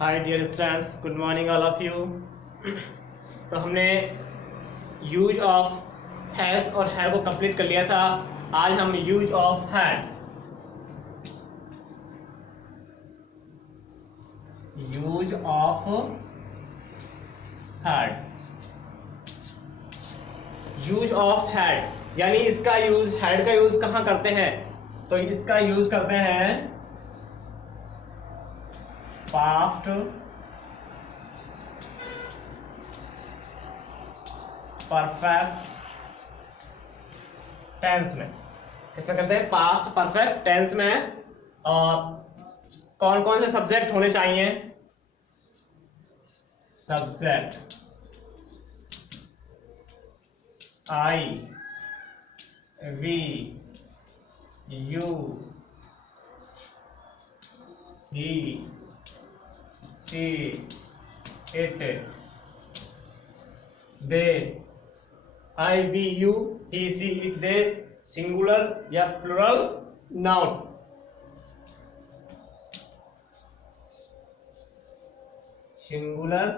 Hi dear students, good morning all of you. तो हमने use of has और have को कंप्लीट कर लिया था। आज हम use of had use of had यानी इसका यूज, हैड का यूज कहाँ करते हैं? तो इसका यूज करते हैं पास्ट परफेक्ट टेंस में। इसमें करते हैं पास्ट परफेक्ट टेंस में। और कौन कौन से सब्जेक्ट होने चाहिए? Subject I, we, you, he, she, it, they. I, we, you, he, she, it, they singular या plural noun. Singular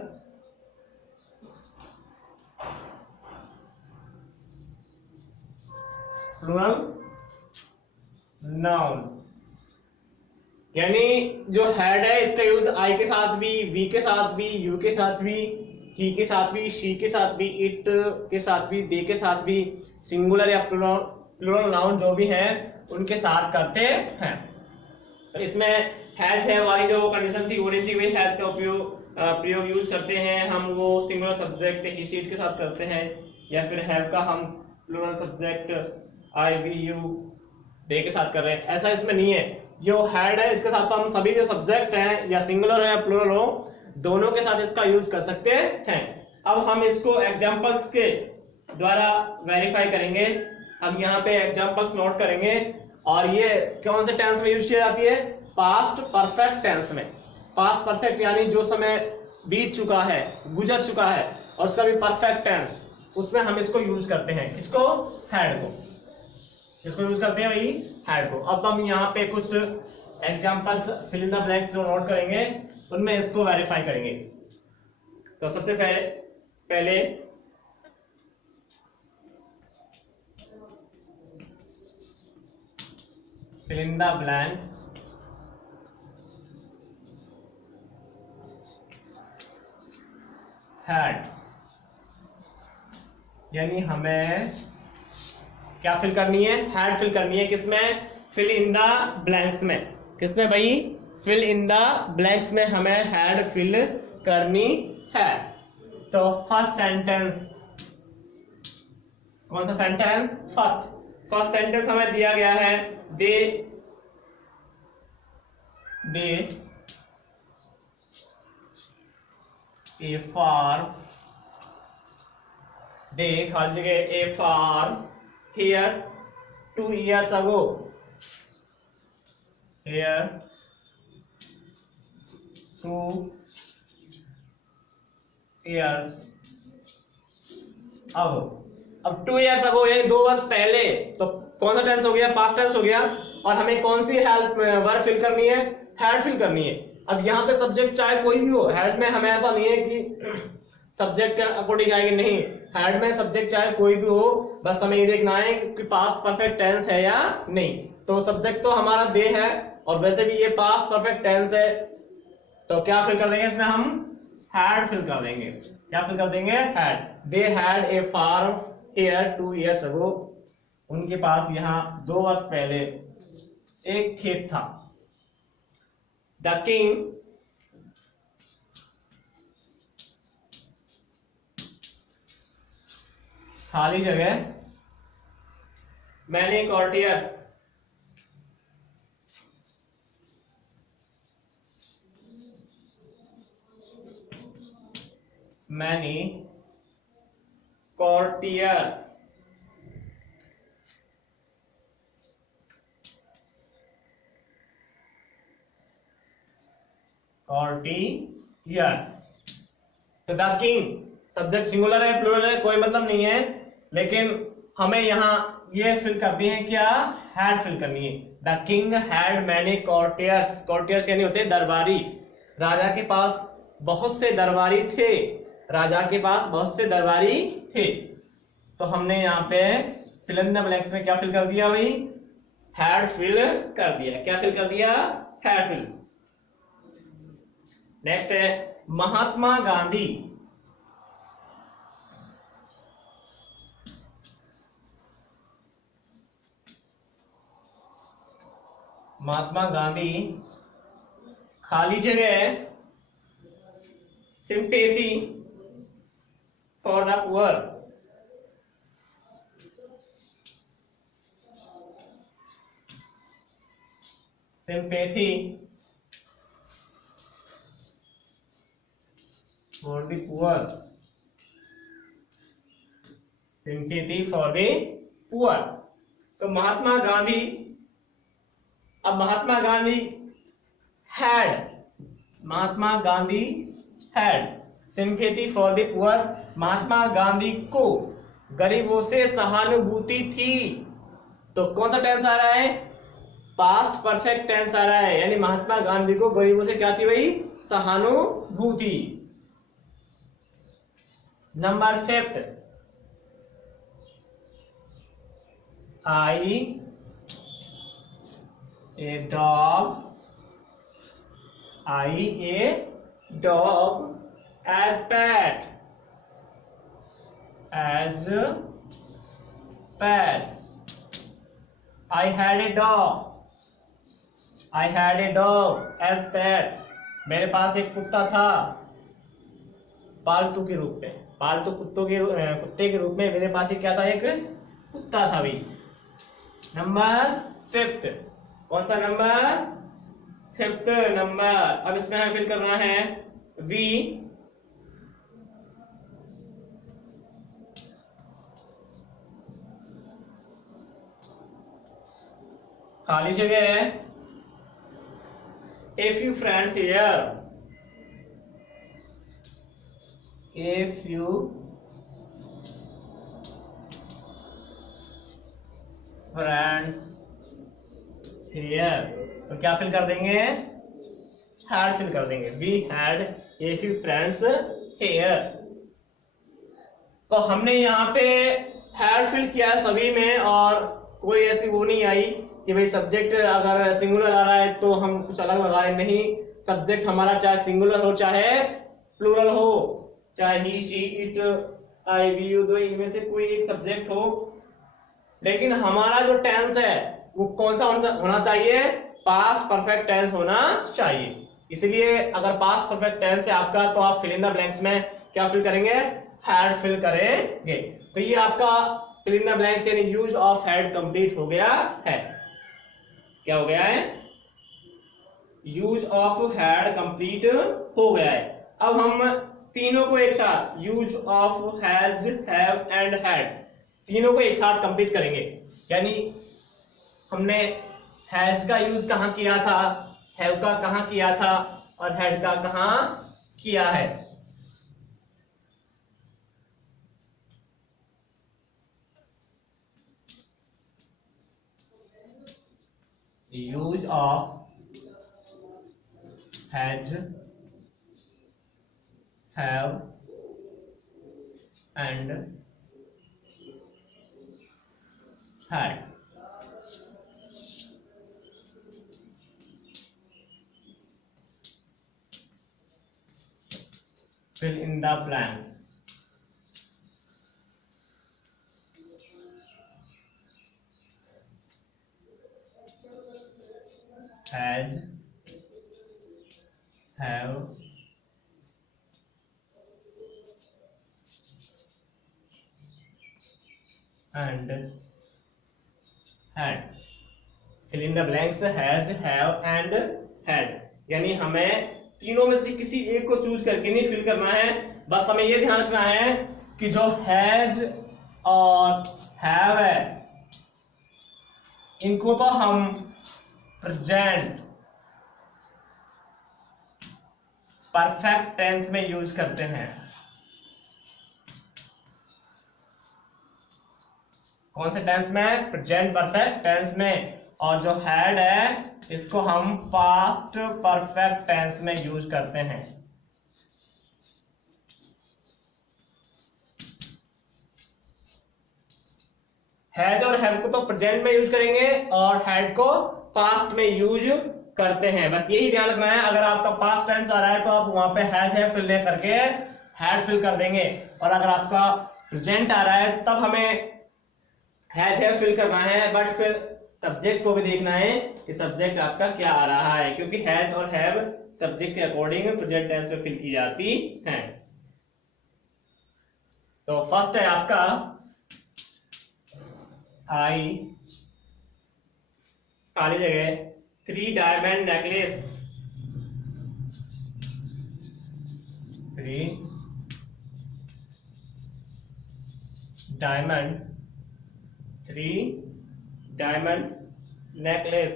plural noun. यानी जो हैड है इसका यूज आई के साथ भी, वी के साथ भी, यू के साथ भी, ही के साथ भी, शी के साथ भी, इट के साथ भी, दे के साथ भी, सिंगुलर या प्लुरल नाउन जो भी हैं उनके साथ करते हैं। तो इसमें हैज है वाली जो कंडीशन थी वो नहीं थी, वही हैज का प्रयोग यूज करते हैं हम। वो singular subject he, she, it के साथ करते हैं, या फिर हैव का हम plural subject I, we, you, they के साथ कर रहे हैं। ऐसा इसमें नहीं है। जो हैड है इसके साथ तो हम सभी जो सब्जेक्ट हैं या सिंगुलर हो या प्लुरल हो दोनों के साथ इसका यूज कर सकते हैं। अब हम इसको एग्जांपल्स के द्वारा वेरीफाई करेंगे। हम यहाँ पे एग्जांपल्स नोट करेंगे। और ये कौन से टेंस में यूज की जाती है? पास्ट परफेक्ट टेंस में। पास्ट परफेक्ट यानी जो समय बीत चुका है, गुजर चुका है, और उसका भी परफेक्ट टेंस, उसमें हम इसको यूज करते हैं। किसको? हैड को। इसको यूज करते हैं वही हैड को। अब हम यहाँ पे कुछ examples fill in the blanks जो नोट करेंगे उनमें इसको वेरीफाई करेंगे। तो सबसे पहले fill in the blanks had. यानी हमें क्या फिल करनी है? हैड फिल करनी है। किसमें? फिल इन द ब्लैंक्स में। किसमें भाई? फिल इन द ब्लैंक्स में हमें हैड फिल करनी है। तो फर्स्ट सेंटेंस, कौन सा सेंटेंस? फर्स्ट सेंटेंस हमें दिया गया है दे ए फार्म, दे खाली जगह ए farm here 2 years ago। here 2 years ago। अब 2 years ago यानी 2 वर्ष पहले, तो कौन सा टेंस हो गया? पास्ट टेंस हो गया। और हमें कौन सी हेल्प वर्ब फिल करनी है? हैड फिल करनी है। अब यहाँ पे सब्जेक्ट चाहे कोई भी हो, हैड में हमें ऐसा नहीं है कि सब्जेक्ट के अकॉर्डिंग आएगी, नहीं। हैड में सब्जेक्ट चाहे कोई भी हो, बस हमें ये देखना है कि पास्ट परफेक्ट टेंस है या नहीं। तो सब्जेक्ट तो हमारा दे है, और वैसे भी ये पास्ट परफेक्ट टेंस है, तो क्या फिल कर देंगे इसमें? हम हैड फिल कर देंगे। क्या फिल कर देंगे? Had. They had a farm here 2 years ago। उनके पास यहाँ 2 वर्ष पहले एक खेत था। द किंग खाली जगह, मैनी कॉर्टियर्स तो द किंग सब्जेक्ट सिंगुलर है प्लुरल है कोई मतलब नहीं है, लेकिन हमें यहाँ ये फिल करनी है क्या? हैड फिल करनी है। The king had many courtiers. Courtiers यानी होते हैं दरबारी। राजा के पास बहुत से दरबारी थे, राजा के पास बहुत से दरबारी थे। तो हमने यहाँ पे फिल इन द ब्लैंक्स में क्या फिल कर दिया भाई, हैड फिल कर दिया। क्या फिल कर दिया, हैड फिल। नेक्स्ट है महात्मा गांधी। महात्मा गांधी खाली जगह sympathy for the poor. Sympathy for the poor. Sympathy for the poor. तो महात्मा गांधी, अब Mahatma Gandhi had sympathy for the poor. Mahatma Gandhi को गरीबों से सहानुभूति थी। तो कौन सा टेंस आ रहा है, पास्ट परफेक्ट टेंस आ रहा है, यानी महात्मा गांधी को गरीबों से क्या थी भाई, सहानुभूति। Number 5, I a dog as pet, I had a dog as pet। मेरे पास एक कुत्ता था पालतू के रूप में, पालतू कुत्ते के रूप में मेरे पास एक क्या था, एक कुत्ता था भाई। नंबर 5, कौन सा नंबर, 5th नंबर। अब इसमें हमें फिल करना है वी। खाली जगह है, a few friends here, a few friends here। तो क्या फिल कर देंगे, हैड फिल कर देंगे। We had a few friends here. तो हमने यहाँ पे हैड फिल किया सभी में, और कोई ऐसी वो नहीं आई कि भाई सब्जेक्ट अगर सिंगुलर आ रहा है तो हम कुछ अलग लगा रहे, नहीं। सब्जेक्ट हमारा चाहे सिंगुलर हो चाहे प्लूरल हो, चाहे he she it I we you, दो इनमें से कोई एक सब्जेक्ट हो, लेकिन हमारा जो टेंस है वो कौन सा होना चाहिए, पास्ट परफेक्ट टेंस होना चाहिए। इसलिए अगर पास्ट परफेक्ट टेंस है आपका, तो आप फिल इन द ब्लैंक्स में क्या फिल करेंगे, हैड फिल करेंगे। तो ये आपका फिल इन द ब्लैंक्स यानी यूज ऑफ हैड कंप्लीट हो गया है। क्या हो गया है, यूज ऑफ हैड कंप्लीट हो गया है। अब हम तीनों को एक साथ, use of has, have and had, तीनों को एक साथ कंप्लीट करेंगे। यानी हमने हैज का यूज कहां किया था, हैव का कहां किया था, और हैड का कहां किया है। Use of has, have and had. Fill in the blanks. Has, have, and had। Fill in the blanks has, have and had। यानी हमें तीनों में से किसी एक को चूज करके नहीं फिल करना है, बस हमें यह ध्यान रखना है कि जो हैज और हैव है इनको तो हम प्रेजेंट परफेक्ट टेंस में यूज करते हैं। कौन से टेंस में, प्रेजेंट परफेक्ट टेंस में। और जो हैड है इसको हम पास्ट परफेक्ट टेंस में यूज करते हैं। हैज और हैव को तो प्रेजेंट में यूज करेंगे और हैड को पास्ट में यूज करते हैं। बस यही ध्यान रखना है, अगर आपका पास्ट टेंस आ रहा है तो आप वहां पे हैज है फिल करके हैड फिल कर देंगे, और अगर आपका प्रेजेंट आ रहा है तब हमें हैज है फिल करना है। बट फिर सब्जेक्ट को भी देखना है कि सब्जेक्ट आपका क्या आ रहा है, क्योंकि हैज और हैव सब्जेक्ट के अकॉर्डिंग प्रेजेंट टेंस में फिल की जाती है। तो फर्स्ट है आपका आई, खाली जगह 3 diamond necklace, 3 diamond, 3 diamond necklace.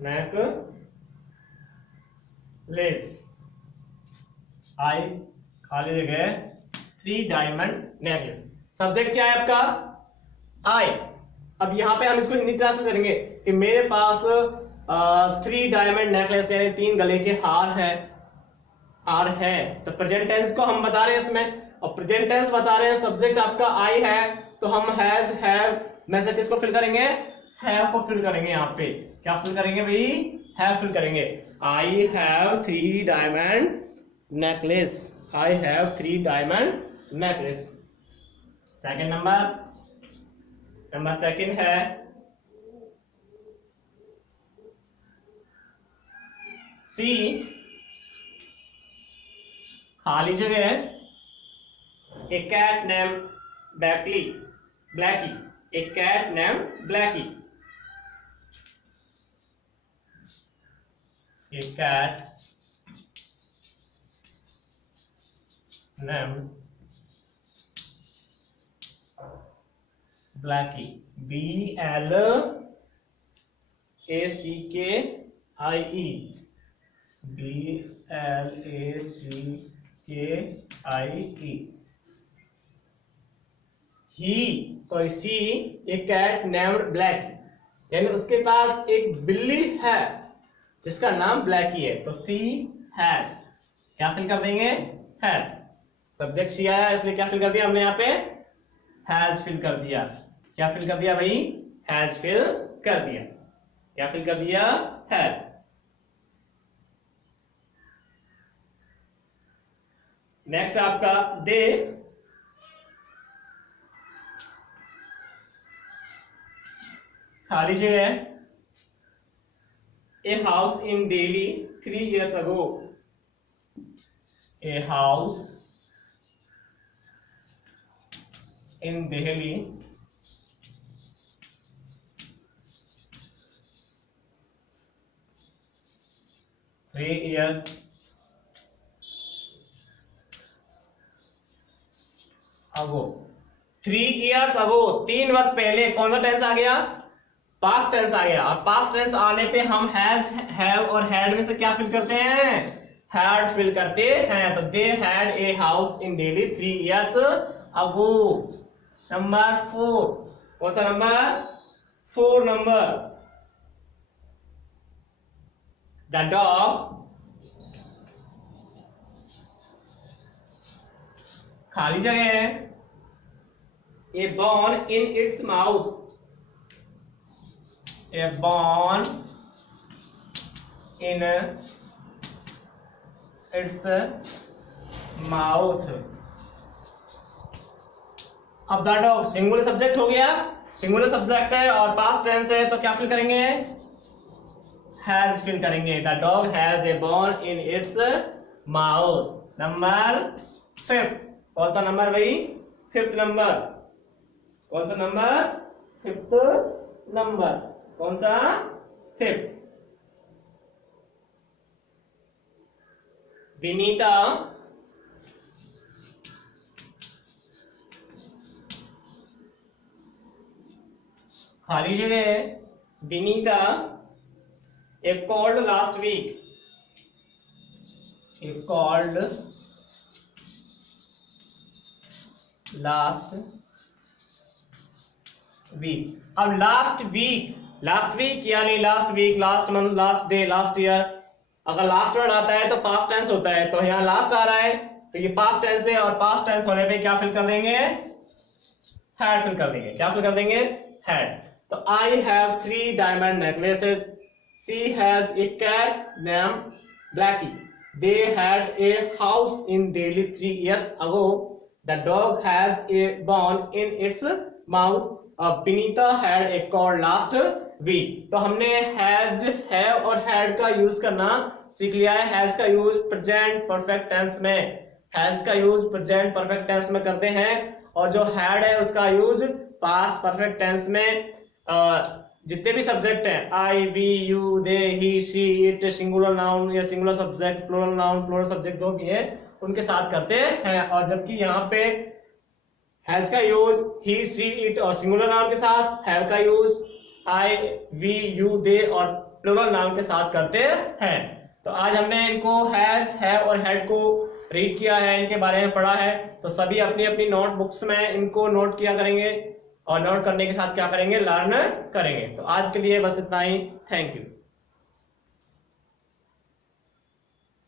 Necklace, I खाली जगह 3 डायमंड नेकलेस। सब्जेक्ट क्या है आपका? आई। अब यहां पे हम इसको हिंदी ट्रांसलेट करेंगे कि मेरे पास 3 डायमंड नेकलेस यानी 3 गले के हार है। तो प्रेजेंट टेंस को हम बता रहे हैं इसमें, और प्रेजेंट टेंस बता रहे हैं, सब्जेक्ट आपका आई है, तो हम हैज हैव में से किसको फिल करेंगे? हैव को फिल करेंगे। यहाँ पे क्या फिल करेंगे भाई? हैव फिल करेंगे। I have 3 diamond necklace, I have 3 diamond necklace. Second number second है सी, खाली जगह a cat name Blackie, a cat name Blackie, a cat name Blackie, BLACKIE, BLACKIE। C a cat named Blackie, यानी उसके पास एक बिल्ली है जिसका नाम ब्लैकी है। तो सी हैज, क्या फिल कर देंगे? हैज। सब्जेक्ट सी आया इसलिए क्या फिल कर दिया हमने? यहाँ पे हैज फिल कर दिया। क्या फिल कर दिया भाई? हैज फिल कर दिया। क्या फिल कर दिया? हैज। नेक्स्ट आपका दे, खाली जगह है ए house in Delhi 3 years ago, A house in Delhi 3 years ago, 3 years ago 3 वर्ष पहले। कौन सा टेंस आ गया? पास्ट टेंस आ गया। और पास्ट टेंस आने पे हम हैज हैव और हैड में से क्या फिल करते हैं? हैड फिल करते हैं। तो दे had a house in Delhi 3 years ago। Number 4, कौन सा नंबर? 4 नंबर, द डॉग खाली जगह है a bone in its mouth, a bone in its mouth. अब द डॉग सिंगुलर सब्जेक्ट हो गया, सिंगुलर सब्जेक्ट है और पास्ट टेंस है, तो क्या फिल करेंगे? हैज फिल करेंगे। The dog has A bone in its mouth. Number 5, कौन सा नंबर भाई? 5th number. कौन सा नंबर? 5th number. कौन सा? 5th। विनीता खाली जगह है Vinita a called last week, a called last week. अब लास्ट वीक यानी last week, last month, last day, last year. अगर लास्ट वर्ड आता है तो पास्ट टेंस होता है, तो यहाँ लास्ट आ रहा है तो ये पास्ट टेंस है, और पास्ट टेंस होने पे क्या फिल कर देंगे, हैड फिल कर देंगे। क्या फिल कर देंगे, हैड। तो I have 3 diamond necklaces, she has a cat name Blackie, they had a house in Delhi 3 years ago, the dog has a bone in its mouth, Vinita had a call last week. तो हमने has, have और had का use करना सीख लिया है। Has का use present perfect tense में, हैज का यूज प्रेजेंट परफेक्ट टेंस में करते हैं, और जो हैड है उसका यूज पास्ट परफेक्ट टेंस में। जितने भी सब्जेक्ट हैं, I, we, you, they, he, she, it, singular noun या singular subject, plural noun, plural subject जो भी है उनके साथ करते हैं। और जबकि यहाँ पे हैज का यूज ही, शी, इट और सिंगुलर नाउन के साथ, हैव का यूज आई, वी, यू, दे और प्लूरल नाउन के साथ करते हैं। तो आज हमने इनको हैज, हैव और हैड को रीड किया है, इनके बारे में पढ़ा है। तो सभी अपनी अपनी नोटबुक्स में इनको नोट किया करेंगे, और नोट करने के साथ क्या करेंगे, लर्न करेंगे। तो आज के लिए बस इतना ही। Thank you.